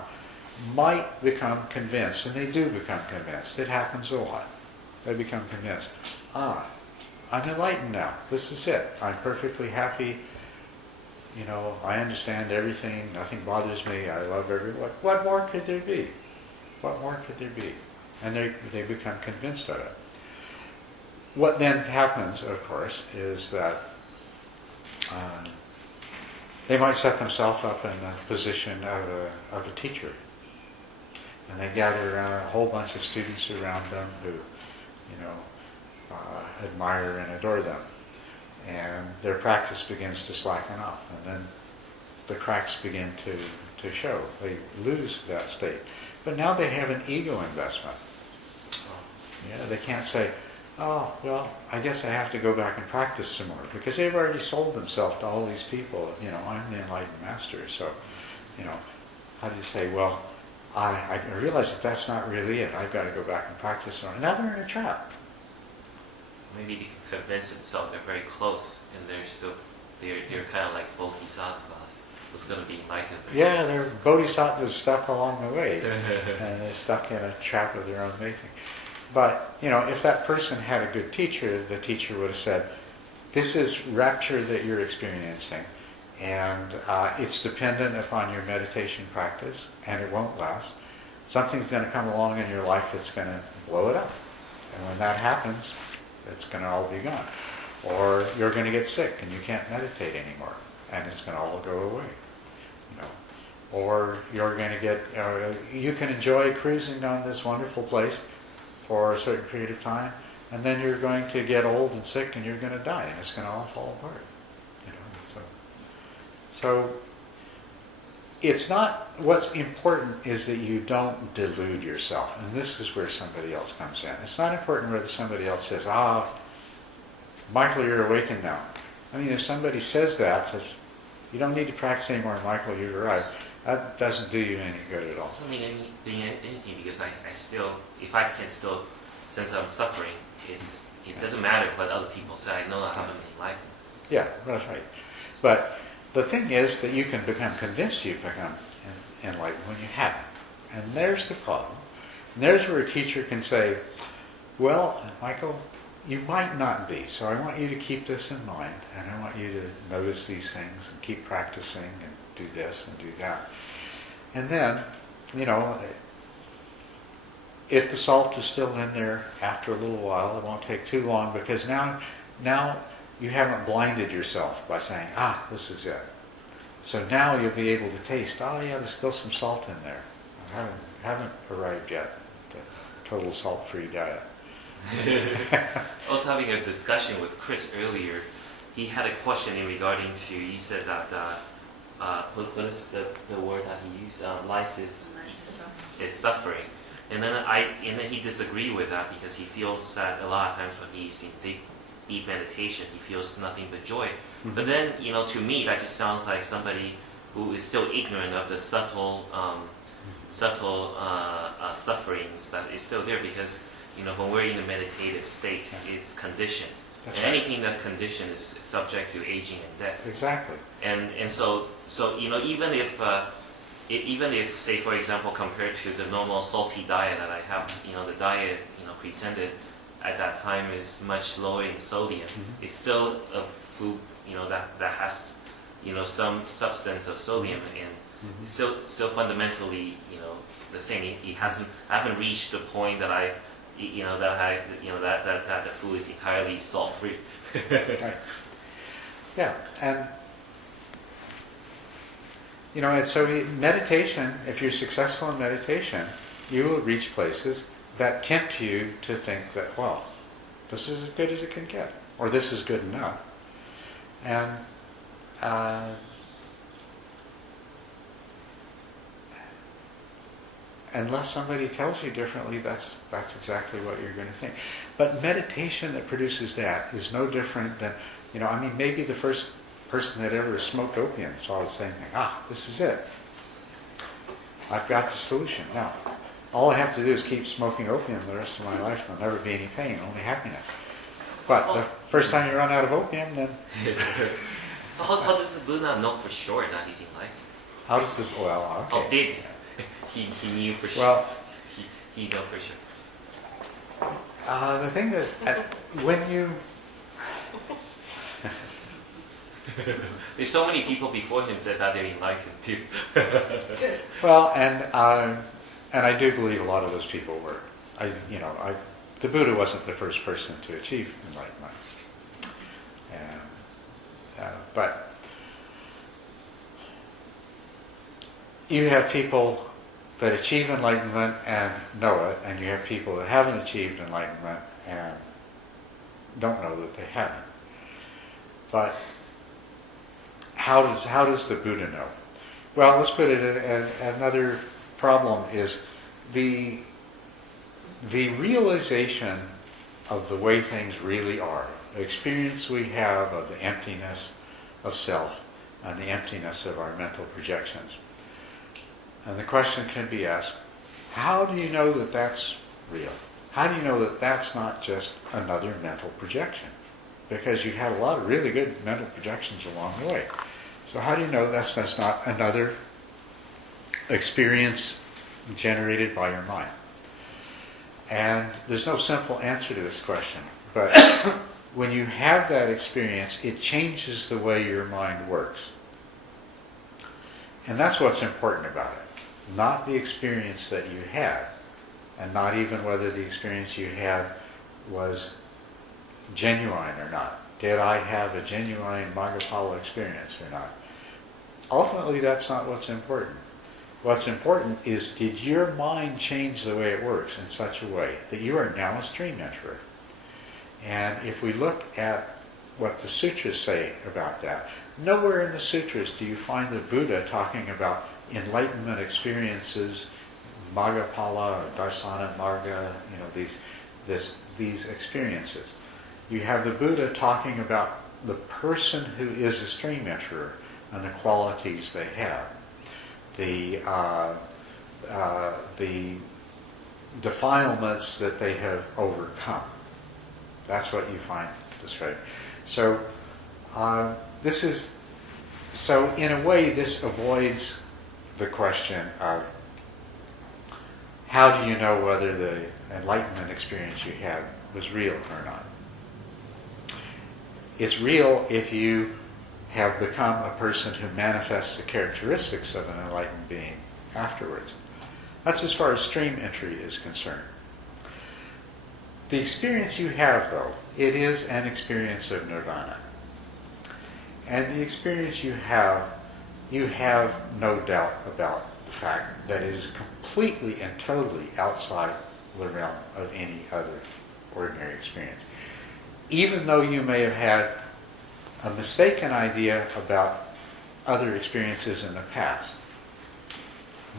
might become convinced, and they do become convinced. It happens a lot. They become convinced. I'm enlightened now. This is it. I'm perfectly happy. I understand everything. Nothing bothers me. I love everyone. What more could there be? What more could there be? And they become convinced of it. What then happens, of course, is that they might set themselves up in the position of a teacher. And they gather around a whole bunch of students around them who, admire and adore them. And their practice begins to slacken off. And then the cracks begin to show. They lose that state. But now they have an ego investment. They can't say, oh, well, I guess I have to go back and practice some more. Because they've already sold themselves to all these people. I'm the enlightened master. So, how do you say, well, I realize that that's not really it. I've got to go back and practice some more. And now they're in a trap. Maybe they can convince themselves they're very close, and they're kind of like bodhisattvas who's going to be enlightened. Yeah, they're bodhisattvas stuck along the way, and they're stuck in a trap of their own making. But if that person had a good teacher, the teacher would have said, "This is rapture that you're experiencing, and it's dependent upon your meditation practice, and it won't last. Something's going to come along in your life that's going to blow it up, and when that happens, it's going to all be gone. Or you're going to get sick and you can't meditate anymore, and it's going to all go away. Or you're going to get, you can enjoy cruising down this wonderful place for a certain period of time, and then you're going to get old and sick and you're going to die, and it's going to all fall apart. So it's not, what's important is that you don't delude yourself. And this is where somebody else comes in. It's not important whether somebody else says, Michael, you're awakened now. I mean, if somebody says that, says, you don't need to practice anymore, Michael, you've arrived, that doesn't do you any good at all. It doesn't mean anything, because I still, if I can still, since I'm suffering, it doesn't matter what other people say. I know I haven't been enlightened. Yeah, that's right. But the thing is that you can become convinced you've become enlightened when you haven't. And there's the problem. And there's where a teacher can say, well, Michael, you might not be, so I want you to keep this in mind, and I want you to notice these things and keep practicing and do this and do that. And then, if the salt is still in there after a little while, it won't take too long, because now you haven't blinded yourself by saying, this is it. So now you'll be able to taste, there's still some salt in there. I haven't arrived yet at the total salt-free diet. I was having a discussion with Chris earlier. He had a question in regarding to, you said that, what is the word that he used? Life is suffering. And then he disagreed with that because he feels that a lot of times when he's in deep meditation, he feels nothing but joy. Mm-hmm. But then, to me, that just sounds like somebody who is still ignorant of the subtle sufferings that is still there, because when we're in a meditative state, it's conditioned. That's and right. anything that's conditioned is subject to aging and death. Exactly. And so even if, say, for example, compared to the normal salty diet that I have, the diet presented at that time is much lower in sodium. Mm-hmm. It's still a food that has some substance of sodium, and Mm-hmm. it's still fundamentally the same. I haven't reached the point that that the food is entirely salt free. Right. Yeah, and and so meditation, if you're successful in meditation, you will reach places that tempt you to think that, well, this is as good as it can get, or this is good enough. And unless somebody tells you differently, that's exactly what you're going to think. But meditation that produces that is no different than, maybe the first person that ever smoked opium saw the same thing. This is it. I've got the solution. Now, all I have to do is keep smoking opium the rest of my life. There'll never be any pain, only happiness. But the first time you run out of opium, then... So how does the Buddha know for sure that he's enlightened? How does the... Well, okay. Oh, did he knew for sure? Well, he knew for sure. the thing is, when you... There's so many people before him said that they're enlightened too. Well, and I do believe a lot of those people were. The Buddha wasn't the first person to achieve enlightenment, but you have people that achieve enlightenment and know it, and you have people that haven't achieved enlightenment and don't know that they haven't. But how does the Buddha know? Well, let's put it in another problem is the realization of the way things really are, the experience we have of the emptiness of self and the emptiness of our mental projections. And the question can be asked, how do you know that that's real? How do you know that that's not just another mental projection? Because you've had a lot of really good mental projections along the way. So how do you know that's not another experience generated by your mind? And there's no simple answer to this question. But when you have that experience, it changes the way your mind works. And that's what's important about it. Not the experience that you had, and not even whether the experience you had was genuine or not. Did I have a genuine Magapala experience or not? Ultimately, that's not what's important. What's important is, did your mind change the way it works in such a way that you are now a stream enterer? And if we look at what the sutras say about that, nowhere in the sutras do you find the Buddha talking about enlightenment experiences, Magapala or Darsana Marga, these experiences. You have the Buddha talking about the person who is a stream enterer and the qualities they have, the defilements that they have overcome. That's what you find described. So in a way, this avoids the question of how do you know whether the enlightenment experience you had was real or not. It's real if you have become a person who manifests the characteristics of an enlightened being afterwards. That's as far as stream entry is concerned. The experience you have, though, it is an experience of nirvana. And the experience you have no doubt about the fact that it is completely and totally outside the realm of any other ordinary experience. Even though you may have had a mistaken idea about other experiences in the past,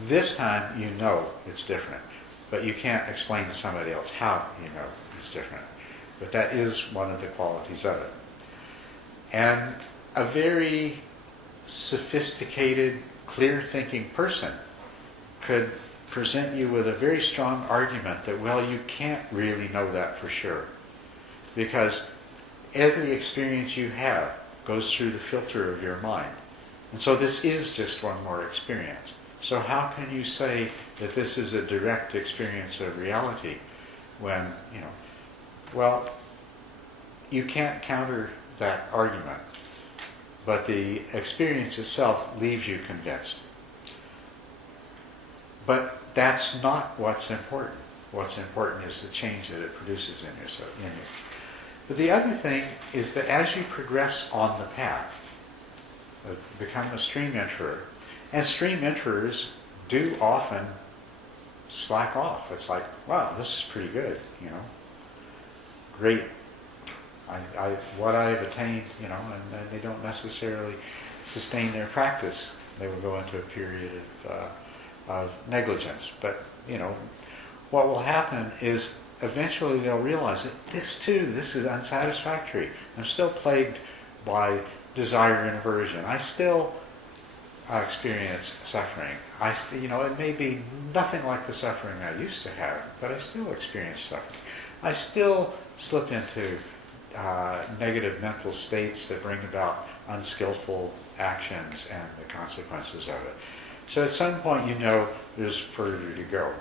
this time you know it's different. But you can't explain to somebody else how you know it's different. But that is one of the qualities of it. And a very sophisticated, clear-thinking person could present you with a very strong argument that, well, you can't really know that for sure. Because every experience you have goes through the filter of your mind. And so this is just one more experience. So how can you say that this is a direct experience of reality when, well, you can't counter that argument. But the experience itself leaves you convinced. But that's not what's important. What's important is the change that it produces in you. But the other thing is that as you progress on the path, become a stream enterer, and stream enterers do often slack off. It's like, wow, this is pretty good, Great. What I've attained, and they don't necessarily sustain their practice. They will go into a period of negligence. But, what will happen is eventually they'll realize that this is unsatisfactory. I'm still plagued by desire and aversion. I still experience suffering. It may be nothing like the suffering I used to have, but I still experience suffering. I still slip into negative mental states that bring about unskillful actions and the consequences of it. So at some point there's further to go.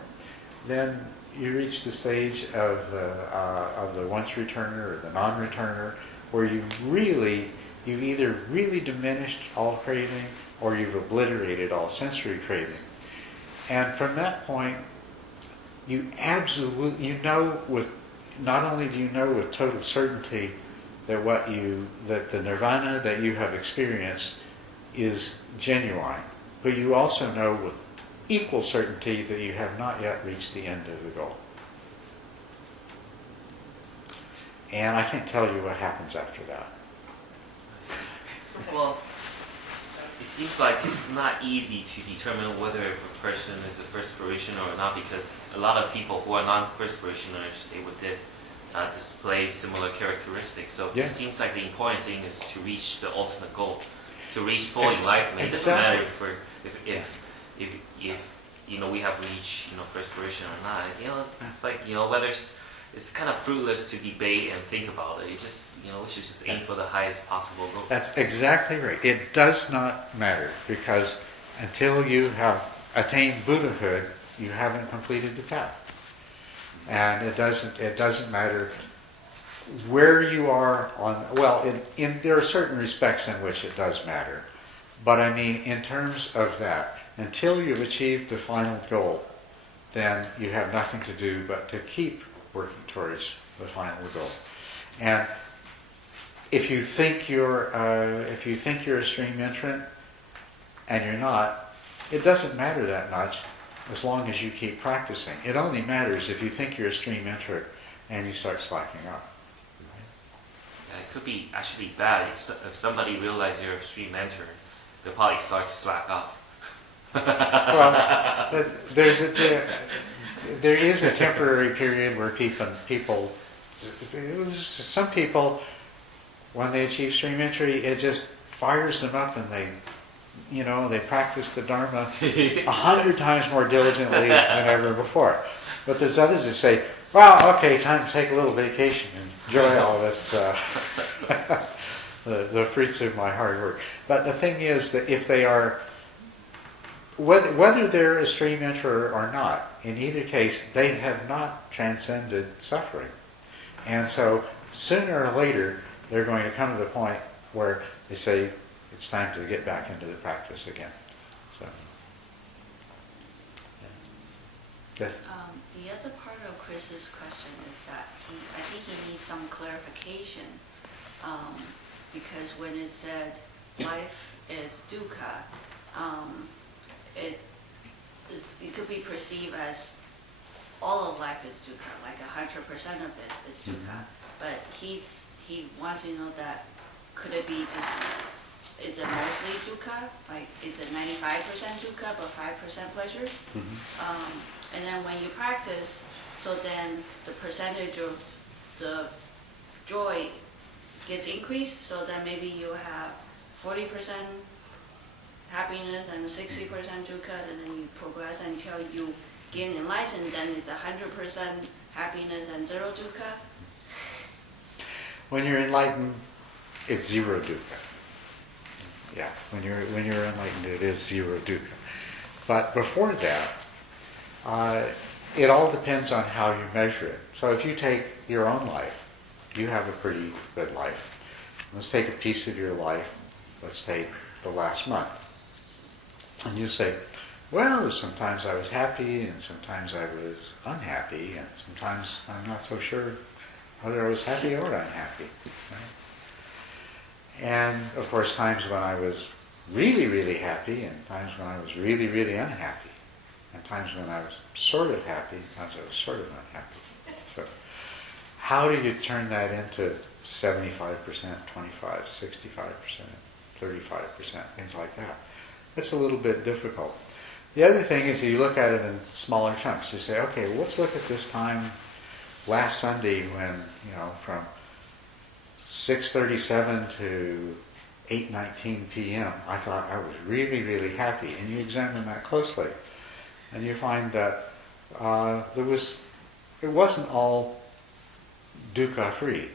Then you reach the stage of the once returner or the non-returner, where you've either really diminished all craving or you've obliterated all sensory craving. And from that point, you absolutely, not only do you know with total certainty that the nirvana that you have experienced is genuine, but you also know with equal certainty that you have not yet reached the end of the goal. And I can't tell you what happens after that. Well, it seems like it's not easy to determine whether a person is a first parishioner or not, because a lot of people who are not first parishioners, they would display similar characteristics. So Yeah. It seems like the important thing is to reach the ultimate goal, to reach full enlightenment. It doesn't Exactly. matter if we have reached first parishioner or not. It's like whether it's kind of fruitless to debate and think about it. You just we should just aim for the highest possible goal. That's exactly right. It does not matter, because until you have attained Buddhahood, you haven't completed the path. And it doesn't matter where you are on. Well, there are certain respects in which it does matter, but I mean in terms of that, until you've achieved the final goal, then you have nothing to do but to keep working towards the final goal. And if you think you're a stream entrant and you're not, it doesn't matter that much as long as you keep practicing. It only matters if you think you're a stream entrant and you start slacking up. Yeah, it could be actually bad if somebody realizes you're a stream enterer, they'll probably start to slack off. Well, there is a temporary period where some people, when they achieve stream entry, it just fires them up, and they practice the Dharma 100 times more diligently than ever before. But there's others that say, well, okay, time to take a little vacation and enjoy all this, the fruits of my hard work. But the thing is that if they are, whether they're a stream enterer or not, in either case, they have not transcended suffering. And so sooner or later, they're going to come to the point where they say, it's time to get back into the practice again. So, yeah. Yes? The other part of Chris's question is that I think he needs some clarification, because when it said life is dukkha, it could be perceived as all of life is dukkha, like 100% of it is dukkha. But he wants to know that could it be just, is it mostly dukkha? Like, is it 95% dukkha but 5% pleasure? And then when you practice, so then the percentage of the joy gets increased, so then maybe you have 40% happiness and 60% dukkha, and then you progress until you get enlightened, then it's 100% happiness and 0 dukkha. When you're enlightened, it's 0 dukkha. Yes, when you're enlightened, it is 0 dukkha. But before that, it all depends on how you measure it. So if you take your own life, you have a pretty good life. Let's take a piece of your life. Let's take the last month. And you say, well, sometimes I was happy and sometimes I was unhappy and sometimes I'm not so sure whether I was happy or unhappy. Right? And of course, times when I was really, really happy and times when I was really, really unhappy. And times when I was sort of happy, times I was sort of unhappy. So how do you turn that into 75%, 25, 65%, 35%, things like that? It's a little bit difficult. The other thing is you look at it in smaller chunks. You say, okay, well, let's look at this time last Sunday when, from 6:37 to 8:19 p.m., I thought I was really, really happy. And you examine that closely. And you find that it wasn't all dukkha free.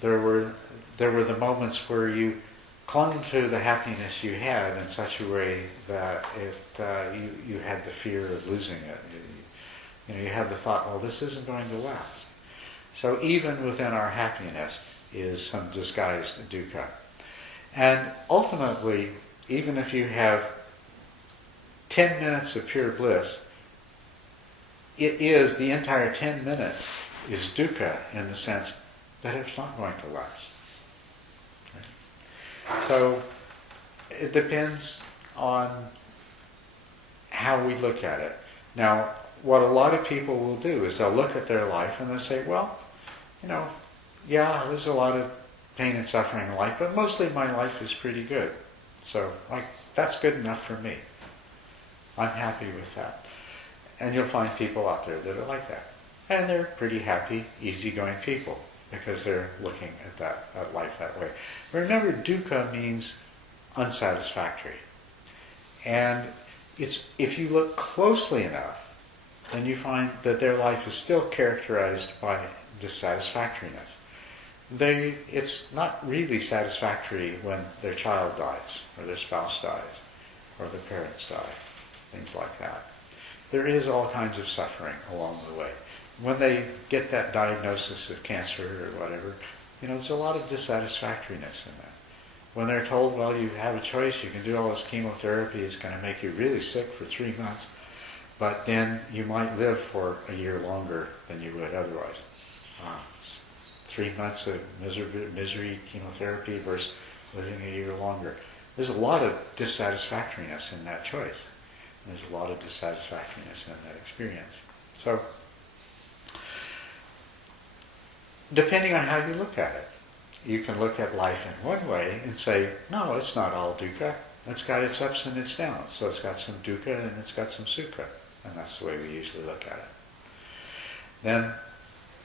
There were the moments where you clung to the happiness you had in such a way that you had the fear of losing it. You had the thought, well, this isn't going to last. So even within our happiness is some disguised dukkha. And ultimately, even if you have 10 minutes of pure bliss, the entire 10 minutes is dukkha in the sense that it's not going to last. Right? So it depends on how we look at it. Now, what a lot of people will do is they'll look at their life and they'll say, well, yeah, there's a lot of pain and suffering in life, but mostly my life is pretty good. So, that's good enough for me. I'm happy with that. And you'll find people out there that are like that. And they're pretty happy, easygoing people because they're looking at life that way. Remember, dukkha means unsatisfactory. And if you look closely enough, then you find that their life is still characterized by dissatisfactoriness. It's not really satisfactory when their child dies, or their spouse dies, or their parents die, things like that. There is all kinds of suffering along the way. When they get that diagnosis of cancer or whatever, there's a lot of dissatisfactoriness in that. When they're told, well, you have a choice, you can do all this chemotherapy, it's going to make you really sick for 3 months, but then you might live for a year longer than you would otherwise. 3 months of misery, chemotherapy versus living a year longer. There's a lot of dissatisfactoriness in that choice. There's a lot of dissatisfactoriness in that experience. So, depending on how you look at it, you can look at life in one way and say, no, it's not all dukkha. It's got its ups and its downs. So it's got some dukkha and it's got some sukha. And that's the way we usually look at it.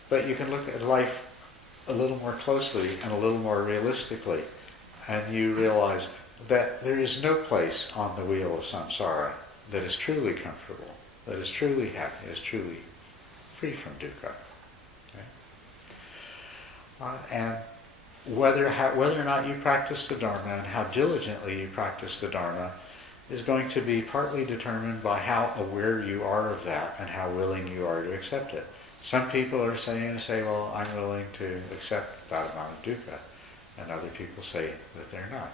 But you can look at life a little more closely and a little more realistically, and you realize that there is no place on the wheel of samsara that is truly comfortable, that is truly happy, is truly free from dukkha. Okay? And whether or not you practice the Dharma and how diligently you practice the Dharma is going to be partly determined by how aware you are of that and how willing you are to accept it. Some people are saying, well, I'm willing to accept that amount of dukkha, and other people say that they're not.